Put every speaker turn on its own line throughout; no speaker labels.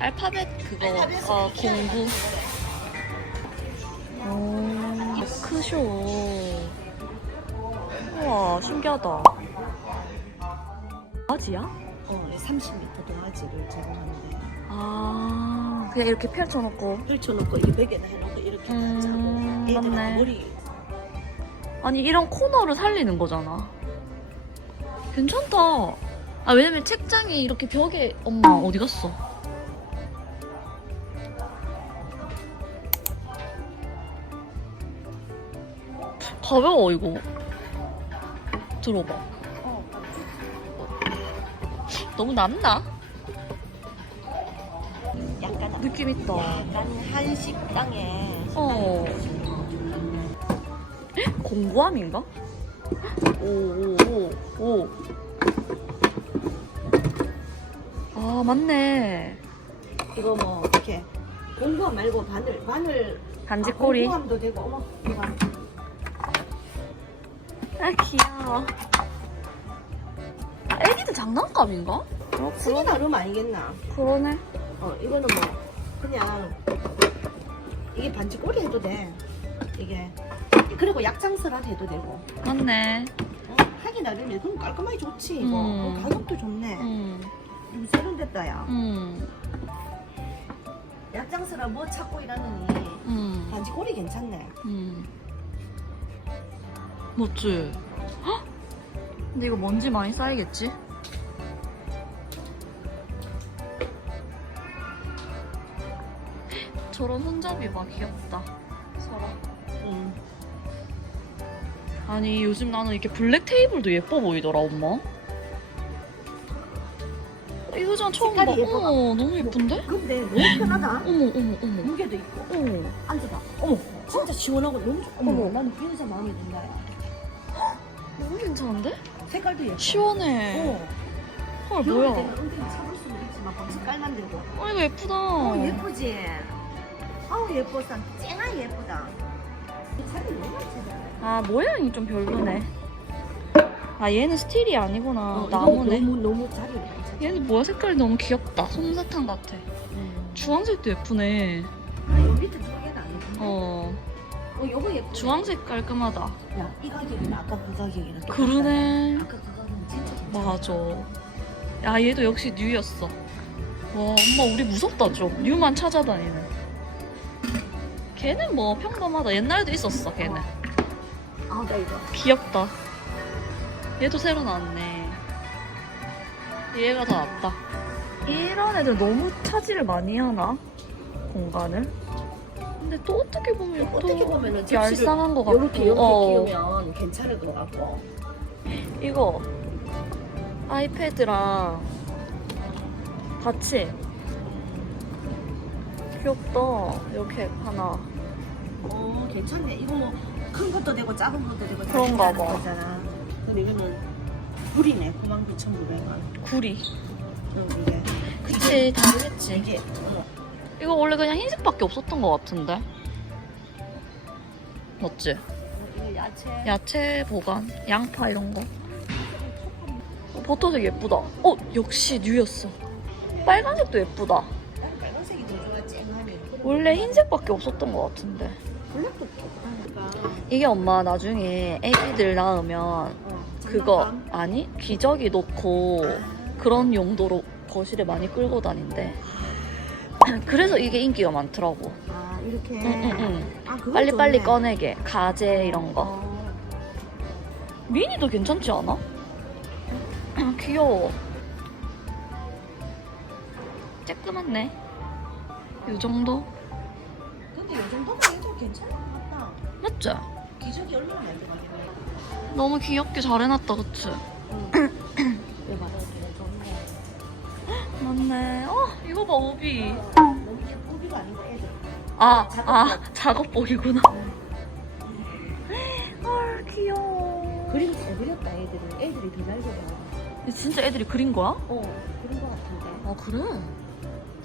알파벳 그거 어, 공부. 오, 크쇼. 우와, 신기하다. 바지야?
어, 30m 동아지를 제공하는데
아, 그냥 이렇게 펼쳐놓고.
펼쳐놓고 이 벽에다 해놓고 이렇게
음,
잡고 애들
맞네.
머리
아니, 이런 코너를 살리는 거잖아. 괜찮다. 아, 왜냐면 책장이 이렇게 벽에, 엄마, 어디 갔어? 가벼워, 이거. 들어봐.
어.
너무 낮나?
약간
느낌 있다.
약간 한식당에
어. 공구함인가? 오, 오, 오, 오. 아, 맞네.
이거 뭐 이렇게 공구함 말고 바늘 바늘
반지꼬리.
아, 공구함도 되고 어머 이거
아, 귀여워. 아, 애기들 장난감인가? 어,
쓰기 나름 아니겠나?
그러네.
어 이거는 뭐 그냥 이게 반지 꼬리 해도 돼. 이게. 그리고 약장스란 해도 되고.
맞네.
어, 하기 나름이야. 그럼 깔끔하게 좋지 이거.
음.
어, 가격도 좋네.
음,
좀 세련됐다 야.
음,
약장스라 뭐 찾고 이러느니
음,
반지 꼬리 괜찮네.
음. 헉! 근데 이거 먼지 많이 쌓이겠지? 저런 손잡이 봐 귀엽다 서로
음.
아니 요즘 나는 이렇게 블랙 테이블도 예뻐 보이더라 엄마 이거 전 처음 봐
색깔이 예뻐.
어머 너무 예쁜데?
근데 너무 편하다
어머 어머 어머
무게도 있고
어머
앉아봐 어머 진짜 시원하고 너무 좋 어머,
어머.
나는 그래서 마음에 든다 야.
너무 괜찮은데?
색깔도 예뻐
시원해.
어.
헐 뭐야?
때는 은근히 차볼 수는 있지만 벌써 깔만 되고.
어 이거 예쁘다.
어 예쁘지? 아우 예뻐 싼 쨍아 예쁘다. 아
모양이 좀 별로네. 아 얘는 스틸이 아니구나.
어, 이거
나무네.
너무 너무 자리
얘는 뭐야? 색깔이 너무 귀엽다. 솜사탕 같아.
음.
주황색도 예쁘네.
아, 여기 밑에 두 개가 안 예쁜데
어
어 요거 예쁘
주황색 깔끔하다.
야 이 가격이랑 아까 그 가격이랑 똑같다.
그러네.
아까 그 가격은 진짜
맞아. 야 얘도 역시 뉴였어. 와 엄마 우리 무섭다 좀. 뉴만 찾아다니는 걔는 뭐 평범하다. 옛날에도 있었어 걔는.
아 나 이거.
귀엽다. 얘도 새로 나왔네. 얘가 더 낫다. 이런 애들 너무 차지를 많이 하나? 공간을 근데 또 어떻게 보면
어떻게
또
보면은 접시를
얄쌍한 것 같고
요렇게 요렇게
어.
끼우면 괜찮을 것 같고.
이거 아이패드랑 같이 귀엽다. 이렇게 하나.
어 괜찮네. 이거 뭐 큰 것도 되고 작은 것도 되고 다
그런가
괜찮은
봐.
거잖아. 근데 이거는 불이네. 99,900원.
구리.
응 이게.
그치 다르겠지.
이게 어머
이거 원래 그냥 흰색밖에 없었던 것 같은데 맞지?
야채
야채 보관 양파 이런 거 어, 버터색 예쁘다 어 역시 뉴였어 빨간색도 예쁘다
난 빨간색이 더 쨍하면
원래 흰색밖에 없었던 것 같은데 이게 엄마 나중에 애기들 낳으면
어,
그거? 아니 기저귀 놓고 그런 용도로 거실에 많이 끌고 다닌대. 그래서 이게 인기가 많더라고.
아 이렇게
응 응 응.
아, 그거
빨리 빨리
좋네.
꺼내게. 가재 이런 거.
어,
미니도 괜찮지 않아? 귀여워. 쬐끄맣네. 이 정도?
근데 이 정도면 해도 괜찮을 것 같다
맞지?
기저귀 얼마나 많이 들어가냐
너무 귀엽게 잘 해놨다, 그치?
좋네
맞네. 어, 이거 봐, 오비.
예쁘기가 아니고 애들
아,
작업복.
아, 작업복이구나. 헐, 귀여워.
그림 잘 그렸다 애들은 애들이 더 잘 그려
진짜 애들이 그린 거야?
어 그런 거 같은데
아, 그래?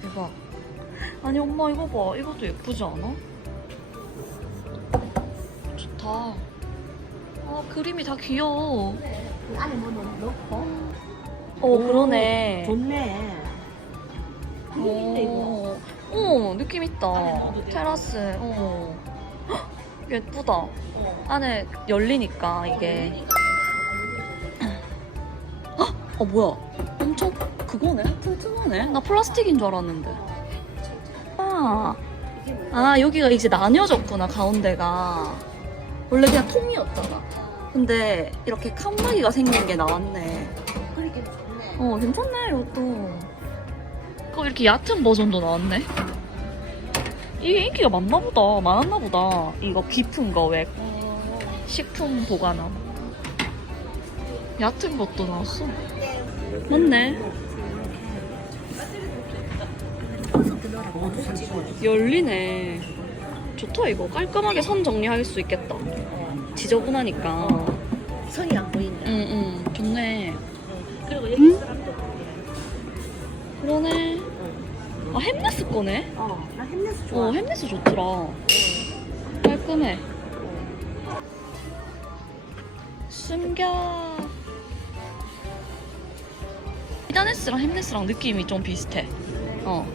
대박. 아니 엄마 이거 봐 이것도 예쁘지 않아? 좋다 아 그림이 다 귀여워
그 안에 뭐 넣- 넣고.
어 그러네
좋네.
오, 어 느낌 있다. 테라스 어 헉, 예쁘다. 안에 열리니까 이게. 헉, 어 뭐야? 엄청 그거네? 튼튼하네? 나 플라스틱인 줄 알았는데. 아? 아 여기가 이제 나뉘어졌구나 가운데가. 원래 그냥 통이었잖아 근데 이렇게 칸막이가 생긴 게 나왔네.
좋네.
어 괜찮네 이것도 그 이렇게 얕은 버전도 나왔네. 이게 인기가 많나 보다 많았나 보다. 이거 깊은 거 왜? 식품 보관함. 얕은 것도 나왔어. 맞네. 열리네. 좋다 이거. 깔끔하게 선 정리할 수 있겠다. 지저분하니까.
선이 안 보인다.
응응. 좋네.
그리고 여기 사람도
그러네 아 햄네스 거네?
어, 나 햄내서 좋아.
어 햄네스 좋더라. 깔끔해. 숨겨. 히다네스랑 햄네스랑 느낌이 좀 비슷해. 어.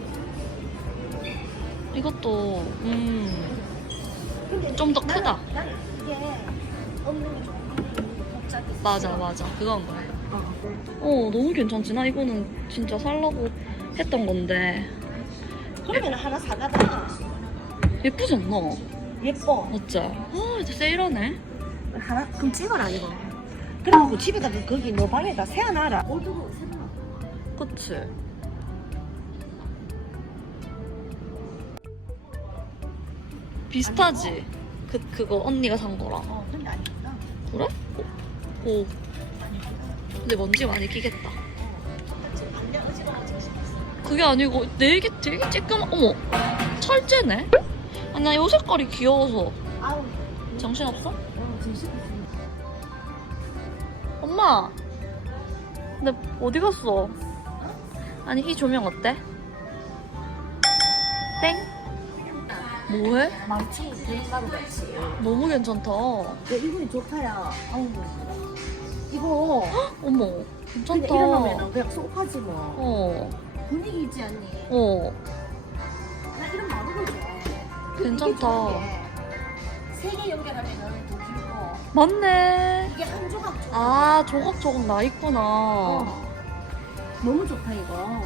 이것도 음.
근데
좀더
나는-
크다.
나는 이게 없는 게 조금 복잡해.
맞아 맞아. 그건 거야
어.
어 너무 괜찮지? 나 이거는 진짜 살라고 했던 건데
그러면 하나 사가봐.
예쁘지 않나?
예뻐.
맞지? 아 이제 세일하네
하나 그럼 찍어라 이거. 그리고 그 집에다 그 거기 너 방에다 세워놔라. 올드로 세워놔.
그치? 비슷하지? 그, 그거 언니가 산 거랑
어, 근데 아니구나.
그래? 오 근데 먼지 많이 끼겠다 그게 아니고 되게 되게 쬐끄만 어머 철제네? 아니 나이 색깔이 귀여워서
아우.
정신없어?
어.
엄마 근데 어디 갔어? 아니 이 조명 어때? 땡? 뭐해?
망치 대가루 같이.
너무 괜찮다
야, 이거 좋다야. 아우. 이거
어머 괜찮다
이러면 그냥 소파지 뭐.
어,
분위기 있지 않니?
어
나 이런 마법을 좋아해.
괜찮다.
세개 연결하면은 더 길고
맞네
이게 한 조각 조각.
아 조각 조각 나 있구나
어. 너무 좋다 이거.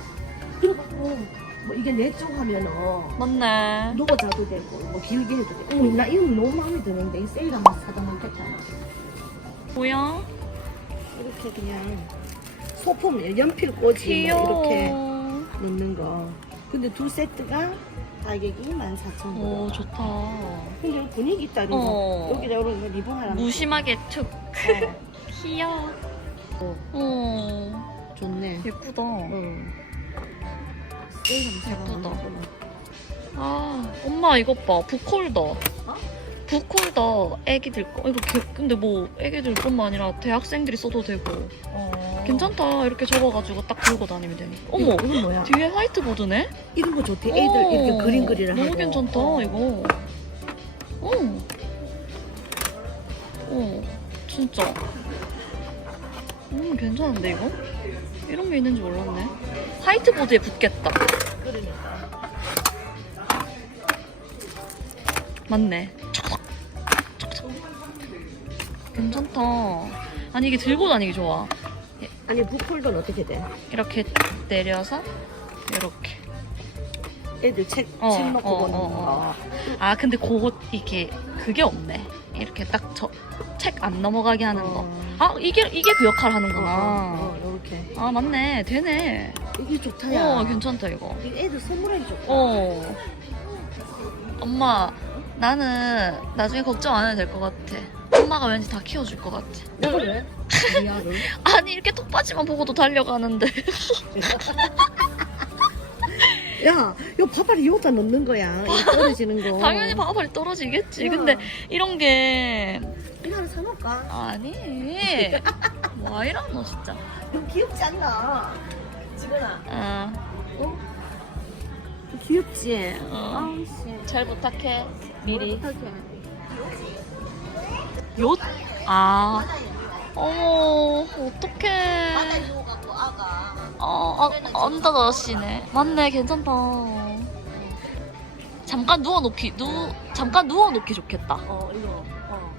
그리고 또뭐 이게 내 쪽 하면은
맞네
누워 자도 되고 뭐 길게 해도 되고. 어머, 나 이거 너무 마음에 드는데 이 세일 한번 사다 놓겠다.
뭐야?
이렇게 그냥 소품 연필 꽂이
귀여워
뭐 이렇게 넣는 거. 근데 두 세트가 가격이 14,000원.
오 좋다
근데 여기 분위기 있다 이거.
어.
여기다 이런 리본 하나.
무심하게 툭
어.
귀여워 어
좋네.
예쁘다
사가
예쁘다. 아 엄마 이것 봐 북홀더 북홀더 애기들 거 이거 개- 근데 뭐 애기들 뿐만 아니라 대학생들이 써도 되고
어.
괜찮다 이렇게 접어가지고 딱 들고 다니면 되니까 어머
이건 뭐야?
뒤에 화이트보드네?
이런 거 좋대. 애들
어,
이렇게 그림 그리를
너무
하고.
괜찮다
어.
이거 어. 어 진짜 음 괜찮은데 이거? 이런 게 있는지 몰랐네 화이트보드에 붙겠다
그러니까.
맞네 괜찮다 아니 이게 들고 다니기 좋아
아니 북홀더는 어떻게 돼?
이렇게 내려서 이렇게
애들 책,
어,
책 놓고
어,
보는
어,
거.
어. 아 근데 그거 이게 그게 없네 이렇게 딱 저 책 안 넘어가게 하는 거.
어.
아 이게 이게 그 역할 하는구나.
어, 어, 이렇게.
아 맞네 되네.
이게 좋다 야.
어 괜찮다 이거.
이 애들 선물하기 좋다.
어. 엄마 나는 나중에 걱정 안 해도 될 것 같아. 엄마가 왠지 다 키워줄 것 같아.
왜? 미안해.
아니 이렇게 톡받이만 보고도 달려가는데.
야, 이거 밥알이 여기다 넣는 거야. 이거 떨어지는 거.
당연히 밥알이 떨어지겠지.
야,
근데 이런 게
이거 하나 사놓을까?
아니. 와 이러노 진짜.
너무 귀엽지 않나? 지근아.
아
어? 귀엽지?
어.
아우 씨.
잘 부탁해. 미리.
어떡해.
요? 아. 어머, 어떡해.
아가.
어, 어, 언더더시네. 맞네, 괜찮다. 잠깐 누워놓기, 누, 잠깐 누워놓기 좋겠다.
어 이거. 어.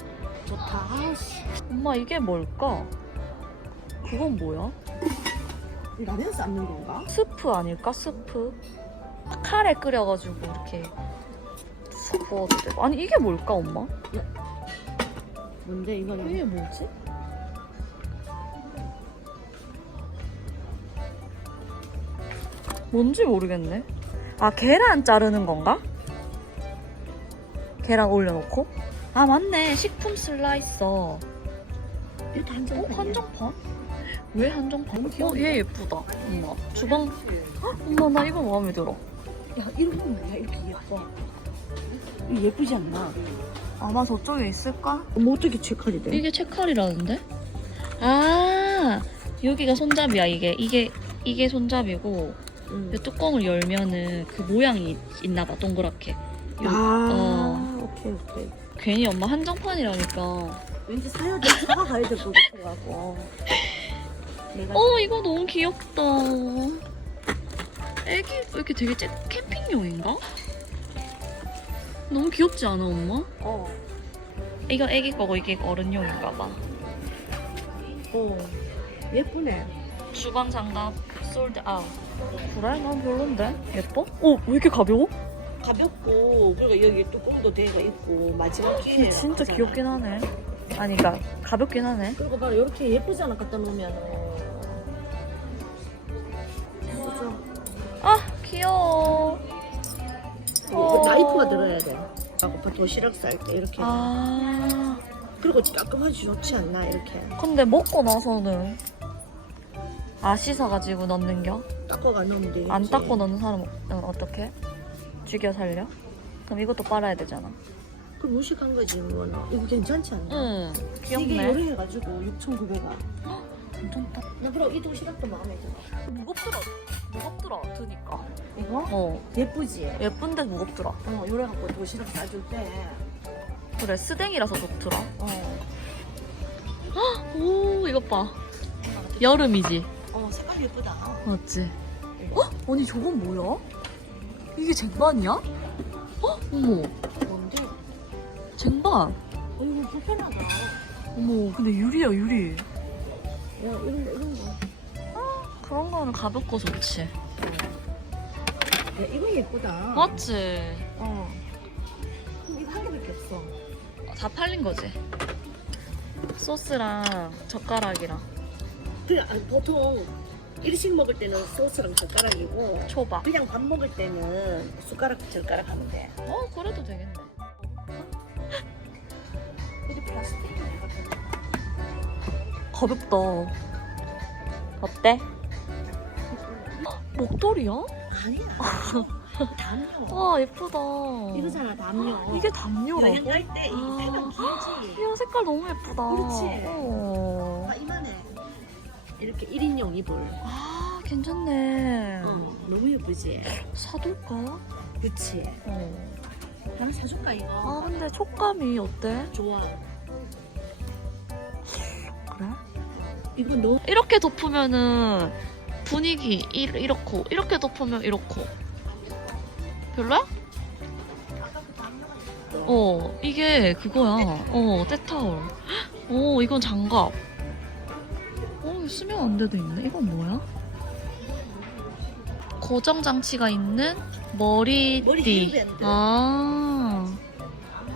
좋다. 아씨.
엄마, 이게 뭘까? 그건 뭐야?
라면 삶는 건가?
스프 아닐까? 스프? 카레 끓여가지고 이렇게 쓱 부어도 되고. 아니, 이게 뭘까, 엄마?
뭔데 이거는?
이게 뭐지? 뭔지 모르겠네. 아, 계란 자르는 건가? 계란 올려놓고? 아, 맞네. 식품 슬라이서.
이것도 한정.
어, 한정판? 왜 한정판? 어, 얘 예쁘다. 엄마. 주방. 헉, 엄마, 나 이거 마음에 들어.
야 이런 건 뭐야 이렇게 예뻐. 이거 예쁘지 않나?
아마 저쪽에 있을까?
뭐 어떻게 체크이 돼?
이게 채칼이라는데? 아, 여기가 손잡이야, 이게. 이게, 이게 손잡이고.
응.
이 뚜껑을 열면은 그 모양이 있나봐 동그랗게 요-
아 오케이 오케이.
괜히 엄마 한정판이라니까
왠지 사야 돼 사가 가야 될것 같아가지고. 내가
어 이거 너무 귀엽다 애기 이렇게 되게 째, 캠핑용인가? 너무 귀엽지 않아 엄마?
어.
이거 애기 거고 이게 어른용인가 봐
어. 예쁘네.
주방 장갑 솔드 아웃 그래? 난 별론데 예뻐? 어 왜 이렇게 가벼워?
가볍고 그리고 여기 뚜껑도 되어 있고 마지막 기회에
근데 진짜
하잖아.
귀엽긴 하네 아니 그니까 가볍긴 하네
그리고 바로 이렇게 예쁘잖아 갖다 놓으면은. 그죠?
아 귀여워 어.
나이프가 들어야 돼. 오빠 도시락 쌀 때 이렇게.
아
그리고 깔끔하지 좋지 않나 이렇게.
근데 먹고 나서는 아 씻어가지고 넣는겨?
닦아가 넣으면 되겠지.
안 닦고 넣는 사람은 어떻게? 죽여 살려? 그럼 이것도 빨아야 되잖아.
그 무식한 거지 이거는. 이거 괜찮지 않나?
응.
이게
귀엽네.
요래 해가지고 6,900원.
괜찮다.
나 그럼 이 도시락도 마음에 들어.
무겁더라. 무겁더라. 드니까.
이거?
어.
예쁘지?
예쁜데 무겁더라.
어, 요래 갖고 도시락 싸줄 때.
그래 스댕이라서 좋더라.
어.
오 이것 봐. 여름이지.
어, 색깔 예쁘다.
맞지? 어? 아니 저건 뭐야? 이게 쟁반이야? 어? 어머
뭔데?
쟁반.
어, 이거 불편하다. 야,
어머 근데 유리야 유리.
이런, 거, 이런 거.
그런 거는 가볍고 좋지.
야, 이거 예쁘다.
맞지?
어. 그럼 이거 한 개밖에 없어.
다 팔린 거지. 소스랑 젓가락이랑
그래, 아, 보통 일식 먹을 때는 소스랑 젓가락이고,
초밥.
그냥 밥 먹을 때는 숟가락, 젓가락 하면 돼.
어 그래도 되겠네.
이게 플라스틱이네,
가볍다. 어때? 목도리야?
아니야. 담요.
와 예쁘다.
이거잖아, 담요.
이게 담요라고?
여행 갈때이
아.
색감 길지.
이야 색깔 너무 예쁘다.
그렇지.
어.
아, 이만해. 이렇게 1인용 이불.
아 괜찮네.
어, 너무 예쁘지?
사둘까?
그치?
어.
하나 사줄까, 이거?
아 근데 촉감이 어때?
좋아.
그래?
이거 너무
이렇게 덮으면은 분위기 이, 이렇고 이렇게 덮으면 이렇고. 별로야? 어 이게 그거야. 어 때타올. 어 이건 장갑. 어 이거 수면 안 돼도 있네? 이건 뭐야? 고정 장치가 있는 머리띠.
머리 힐밴드.
아,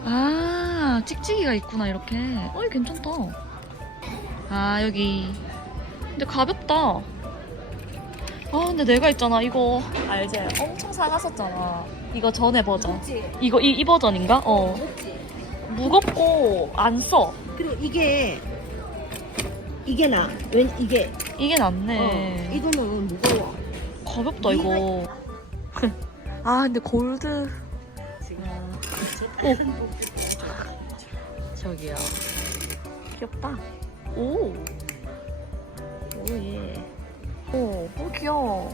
아 찍찍이가 있구나 이렇게. 어 이거 괜찮다 아 여기 근데 가볍다 아 근데 내가 있잖아 이거 알지? 엄청 사갔었잖아 이거 전에 버전
그치?
이거 이, 이 버전인가? 어
그치?
무겁고 안써
그리고 이게 이게 나. 왠 이게
이게 낫네
어, 이거는 무거워.
가볍다 이거 아 근데 골드 오. 저기요 귀엽다 오. 오예. 오, 오 귀여워